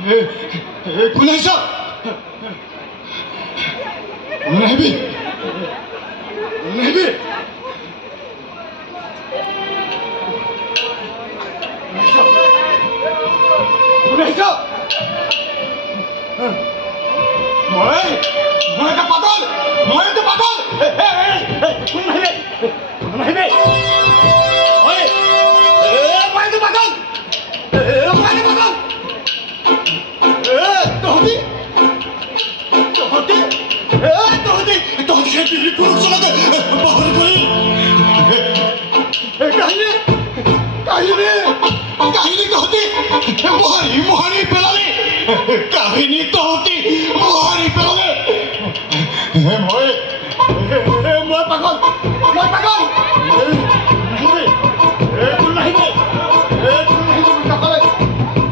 কোন আহিছ নাহিবি নাহিবি কোন আহিছ মই এটা পাগল মই এটা পাগল কোন নাহিবি কোন নাহিবি মই এটা পাগল কাহিনী তহতি মোহাৰি পেলালে মই পাগল মই পাগল কোন নাহিবি কোন নাহিবি মোৰ কাষলৈ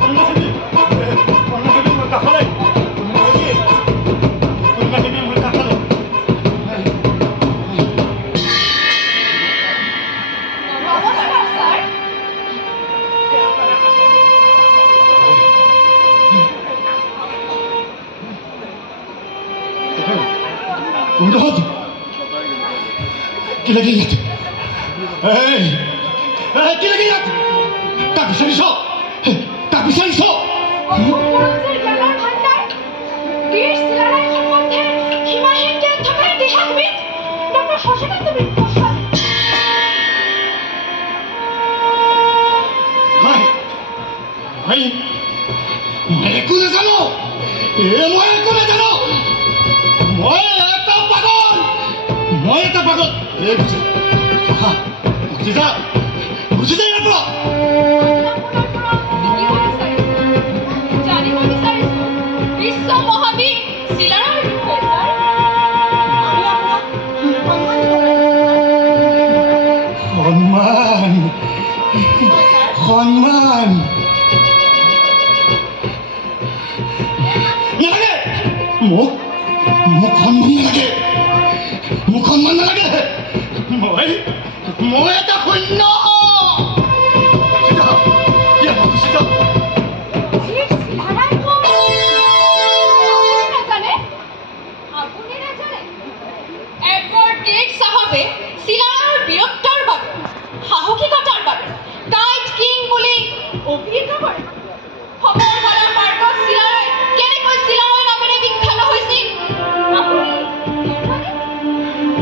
কোন নাহিবি মোৰ কাষলৈ কোন নাহিবি মোৰ কাষলৈ Udah, gila lihat, gila lihat, tak bisa risau, tak bisa risau. Jangan hantar, dia selarai সম্বন্ধে সীমাহীন জ্ঞান থকাৰ দেশাবিদ ডক্টৰ শশীকান্ত গোস্বামী। মই একো নাজানো, মই একো নাজানো। মই এটা পাগল গুচি যা ইয়াৰ পৰা জানিব বিচাৰিছো বিশ্ব মহাবীৰ চিলাৰাৰ বিষয়ে সন্মান সন্মান নালাগে মোক সন্মান নালাগে মোক সন্মান নালাগে মই এটা শূন্য সাহসিকতাৰ বাবে কাইট কিং বুলি অভিহিত কৰে খবৰ কালৰ মাৰ্গত চিলাৰাই কেনেকৈ চিলাৰৈ নামেৰে বিখ্যাত হৈছিল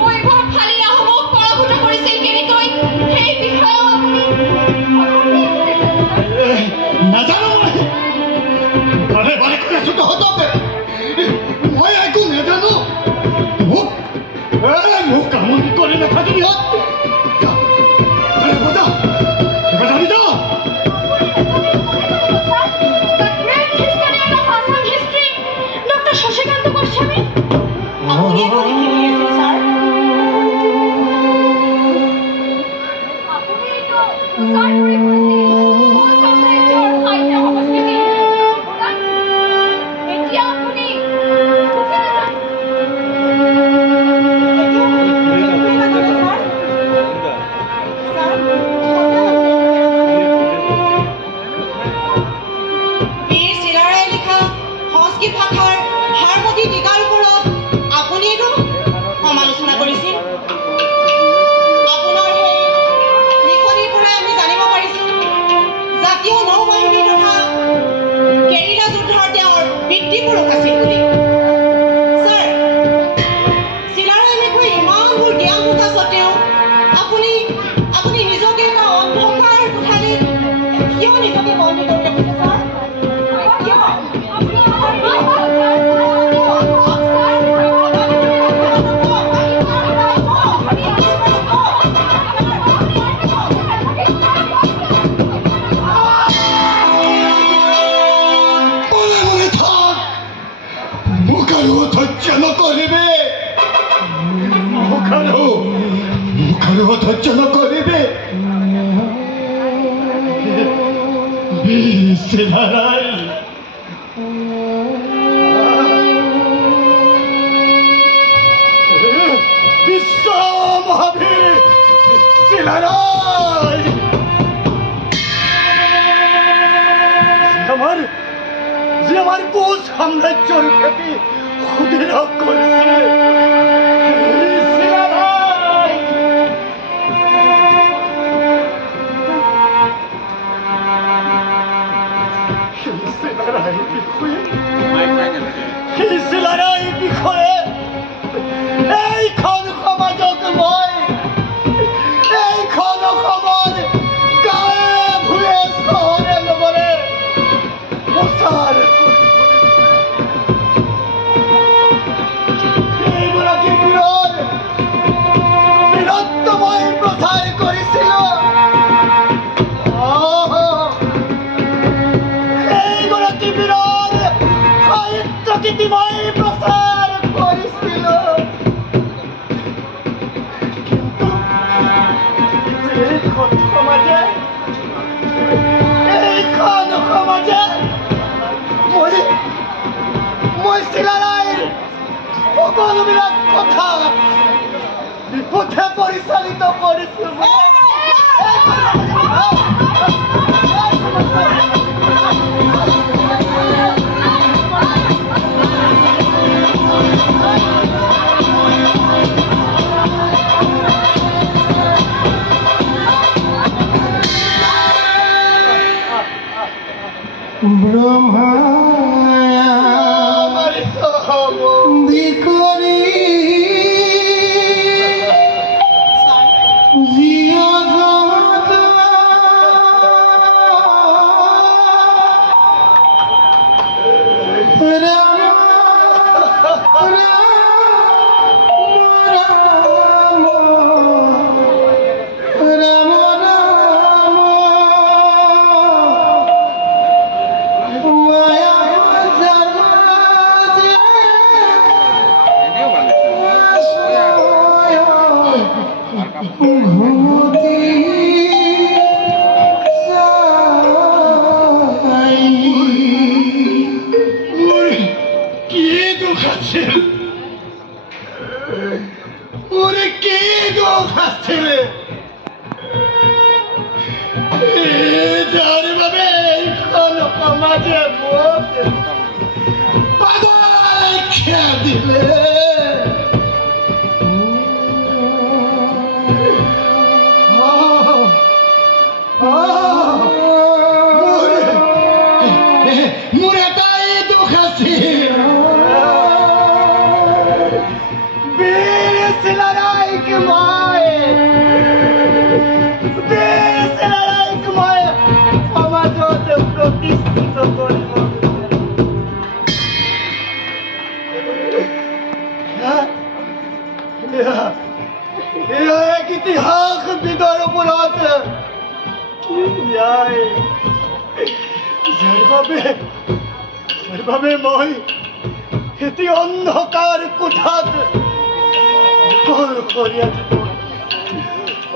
বৈভৱশালী আহোমক পৰাভূত কৰিছিল কেনেকৈ সেই বিষয়ে নাজানো বাৰে বাৰে কৈ আছো তহঁতকে মই একো নাজানো মোক কামনি কৰি নাথাকিবি ডক্টৰ শশীকান্ত গোস্বামী ধৈৰ্য নকৰিবি চিলাৰাই বিশ্ব মহাবীৰ চিলাৰাই সে আমাৰ কোষ সাম্ৰাজ্যৰ খ্যাতি ক্ষুদিৰা কৰেছে। এই খন সমাজক মই এই খন সমাজ গাঁৱে ভূঞে চহৰে নগৰে প্ৰচাৰ এইগৰাকী বীৰৰ বীৰত্ব মই প্ৰচাৰ কৰিছিলো। এইগৰাকী বীৰৰ সাহিত্য কীৰ্তি মই প্ৰচাৰ কৰিছিলো। মই চিলাৰাইৰ সকলোবিলাক কথা বিপথে পৰিচালিত কৰিছো। ইতিহাস বিদৰ ওপৰত কি ন্যায় যাৰ বাবে মই এটি অন্ধকাৰ কোঠাত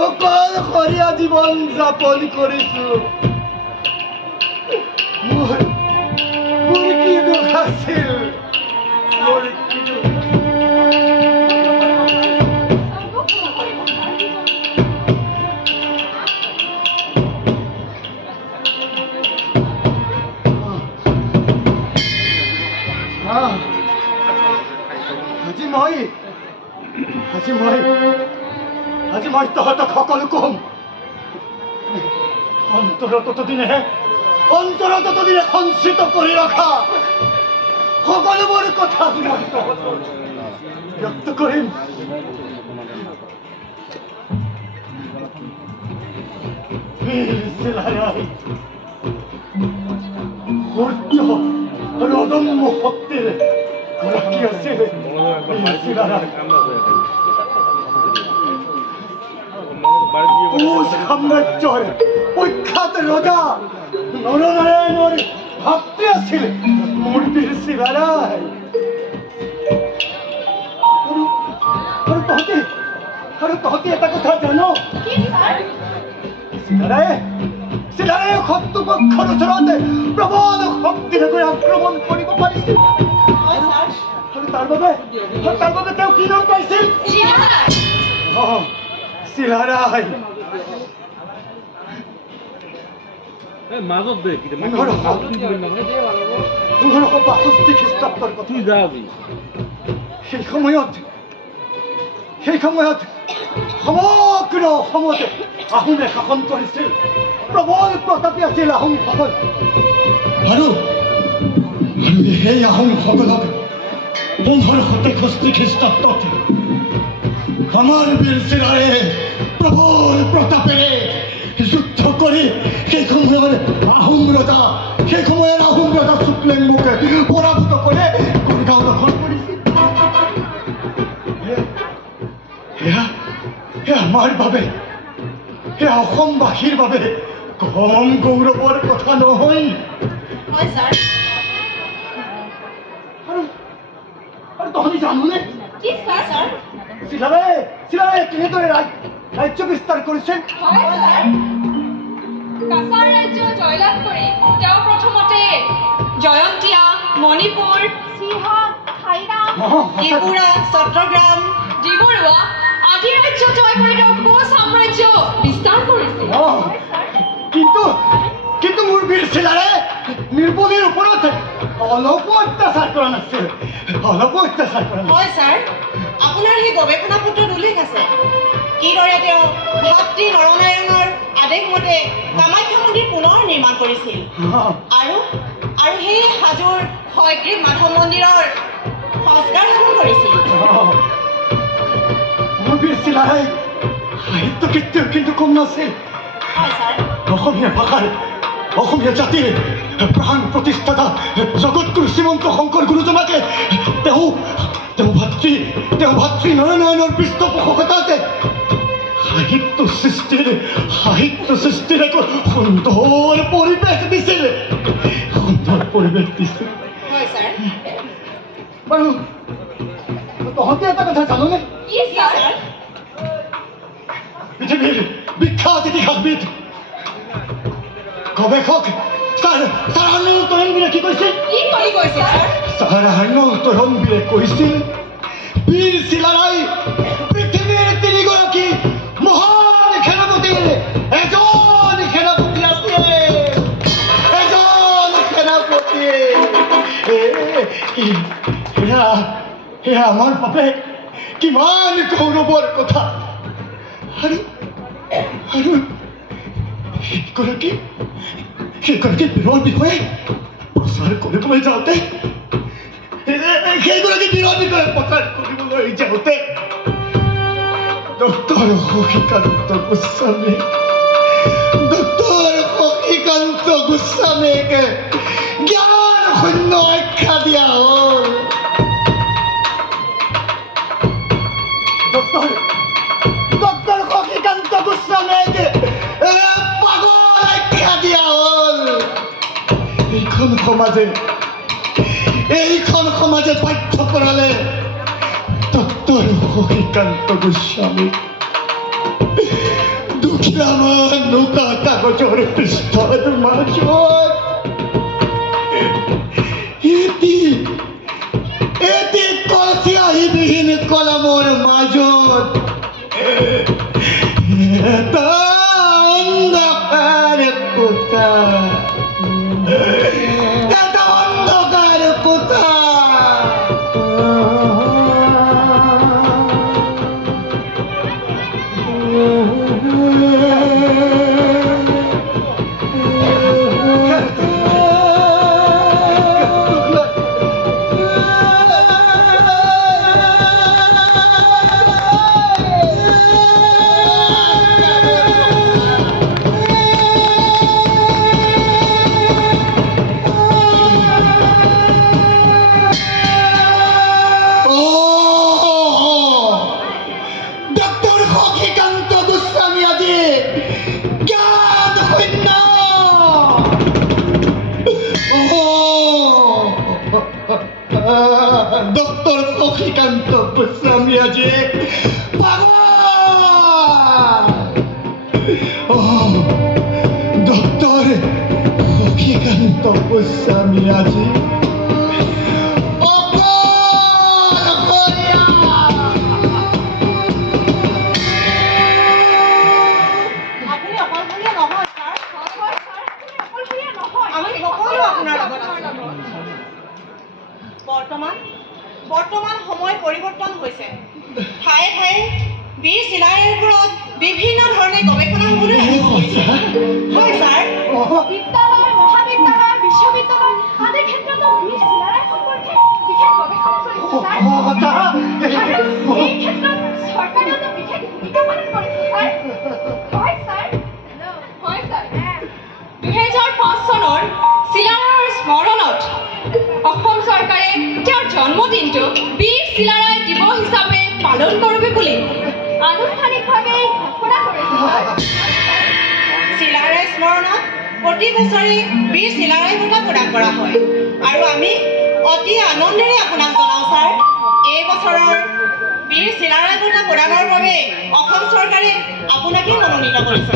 অকলশৰীয়া জীৱন যাপন কৰিছো। মোৰ কি দুখ আছিল, মোৰ কি দুখ। আজি মই তহঁতক সকলো কম। অন্তৰত ততদিনে সঞ্চিত কৰি ৰখা সকলোবোৰ কথা মই তহঁতক ব্যক্ত কৰিম। সূৰ্য আৰু অদম্য শক্তিৰে গৰাকী আছিলে সাম্ৰাজ্যৰ প্ৰখ্যাত ৰজা নৰনাৰায়ণৰ ভাতৃ আছিল মোৰ বীৰ চিলাৰাই। আৰু তহঁতি এটা কথা জানো, চিলাৰায়ে শত্ৰু পক্ষৰ ওচৰত প্ৰবল শক্তিৰে গৈ আক্ৰমণ কৰিব পাৰিছিল। আৰু তাৰ বাবে তেওঁ কি নাম পাইছিল? চিলাৰাই। মাজত দে কি 1962 খ্ৰীষ্টাব্দৰ কথা। তুই যাবি সেই সময়ত সমগ্ৰ অসমতে আহোমে শাসন কৰিছিল। প্ৰবল প্ৰতাপী আছিল আহোমসকল। আৰু সেই আহোমসকলক 1563 খ্ৰীষ্টাব্দত আমাৰ বীৰ চিলাৰায়ে প্ৰবল প্ৰতাপেৰে যুদ্ধ কৰি সেই সময়ৰ আহোম ৰজা শুক্লেম্বুকে পৰাভূত কৰে গড়গাঁও দখল কৰিছিল। আমাৰ বাবে অসমবাসীৰ বাবে কম গৌৰৱৰ কথা নহয়। আৰু তহঁতি জানোনে চিলাৰায়ে কেনেদৰে ৰাজ্য বিস্তাৰ কৰিছে? কাছাৰ ৰাজ্য জয়লাভ কৰি তেওঁ প্ৰথমতে জয়ন্তীয়া, মণিপুৰ, চিহাট, খাইৰাম, ত্ৰিপুৰা, চট্টগ্ৰাম, ডিমৰুৱা আদি ৰাজ্য জয় কৰি তেওঁ কোচ সাম্ৰাজ্য বিস্তাৰ কৰিছিল। কিন্তু মোৰ বীৰ চিলাৰায়ে নিৰ্বলীৰ ওপৰত অলপো অত্যাচাৰ কৰা নাছিল। হয় ছাৰ, আপোনাৰ সেই গৱেষণা পত্ৰত উল্লেখ আছে কিদৰে তেওঁ ভাতৃ নৰনাৰায়ণৰ আদেশ মতে কামাখ্যা মন্দিৰ পুনৰ নিৰ্মাণ কৰিছিল আৰু সেই হাজোৰ হয়গ্ৰীৱ মাধৱ মন্দিৰৰ সংস্কাৰ সাধন কৰিছিল। মোৰ বীৰ চিলাৰায়ে সাহিত্য কীৰ্তিও কিন্তু কম নাছিল। হয় ছাৰ, অসমীয়া ভাষাৰ অসমীয়া জাতিৰ প্ৰাণ প্ৰতিষ্ঠাতা জগতগুৰু শ্ৰীমন্ত শংকৰ গুৰুজনাকে তেওঁ ভাতৃ নৰনাৰায়ণৰ পৃষ্ঠপোষকতাতে সাহিত্য সৃষ্টিৰ এক সুন্দৰ পৰিৱেশ দিছিল। হয় ছাৰ। বাৰু তহঁতে এটা কথা জানোনে? কি ছাৰ? পৃথিৱীৰ বিখ্যাত ইতিহাসবিদ গৱেষক ছাৰ আৰ্নল্ড টৰেনবীৰে কি কৈছিল? ছাৰ আৰ্নল্ড টৰেনবীৰে কৈছিল বীৰ চিলাৰায়ে পৃথিৱীৰ 3গৰাকী মহান সেনাপতিৰ এজন সেনাপতি আছিল। এয়া আমাৰ বাবে কিমান গৌৰৱৰ কথা। আৰু সেইগৰাকী বীৰৰ বিষয়ে প্ৰচাৰ কৰিবলৈ যাওঁতে ডক্টৰ শশীকান্ত গোস্বামীক জ্ঞান শূন্য আখ্যা দিয়া হ'ল। ডক্টৰ শশীকান্ত গোস্বামীক পাগল আখ্যা দিয়া হ'ল। এইখন সমাজে বাধ্য কৰালে ডক্টৰ শশীকান্ত গোস্বামীক দুখিলামান নৌকা কাগজৰ পৃষ্ঠৰ মাজত এটি কচিয়াহীবিহীন কলমৰ মাজত এটা অন্ধকাৰ কোঠা ডক্টৰ শশীকান্ত গোস্বামী আজি ডক্টৰ শশীকান্ত গোস্বামী আজি বৰ্তমান সময় পৰিৱৰ্তন হৈছে ঠায়ে ঠায়ে বীৰ চিলাৰায়ৰ ওপৰত বিভিন্ন ধৰণে গৱেষণা হ'বলৈ আৰম্ভ কৰিছে হয় ছাৰ বিদ্যালয় মহাবিদ্যালয় বিশ্ববিদ্যালয় আদি ক্ষেত্ৰতো বীৰ চিলাৰায় সম্পৰ্কে বিশেষ গৱেষণা চলিছে ছাৰ আৰু এই ক্ষেত্ৰত চৰকাৰেও বিশেষ ভূমিকা পালন কৰিছে ছাৰ হয় ছাৰ 2005 চনৰ চিলাৰায়ৰ স্মৰণত অসম চৰকাৰে তেওঁৰ জন্মদিনটো বীৰ চিলাৰায় দিৱস হিচাপে পালন কৰিব বুলি আনুষ্ঠানিকভাৱে ঘোষণা কৰিছে চিলাৰায় স্মৰণত প্ৰতি বছৰে বীৰ চিলাৰায় বঁটা প্ৰদান কৰা হয় আৰু আমি অতি আনন্দেৰে আপোনাক জনাওঁ ছাৰ এই বছৰৰ বীৰ চিলাৰায় বঁটা প্ৰদানৰ বাবে অসম চৰকাৰে আপোনাকেই মনোনীত কৰিছে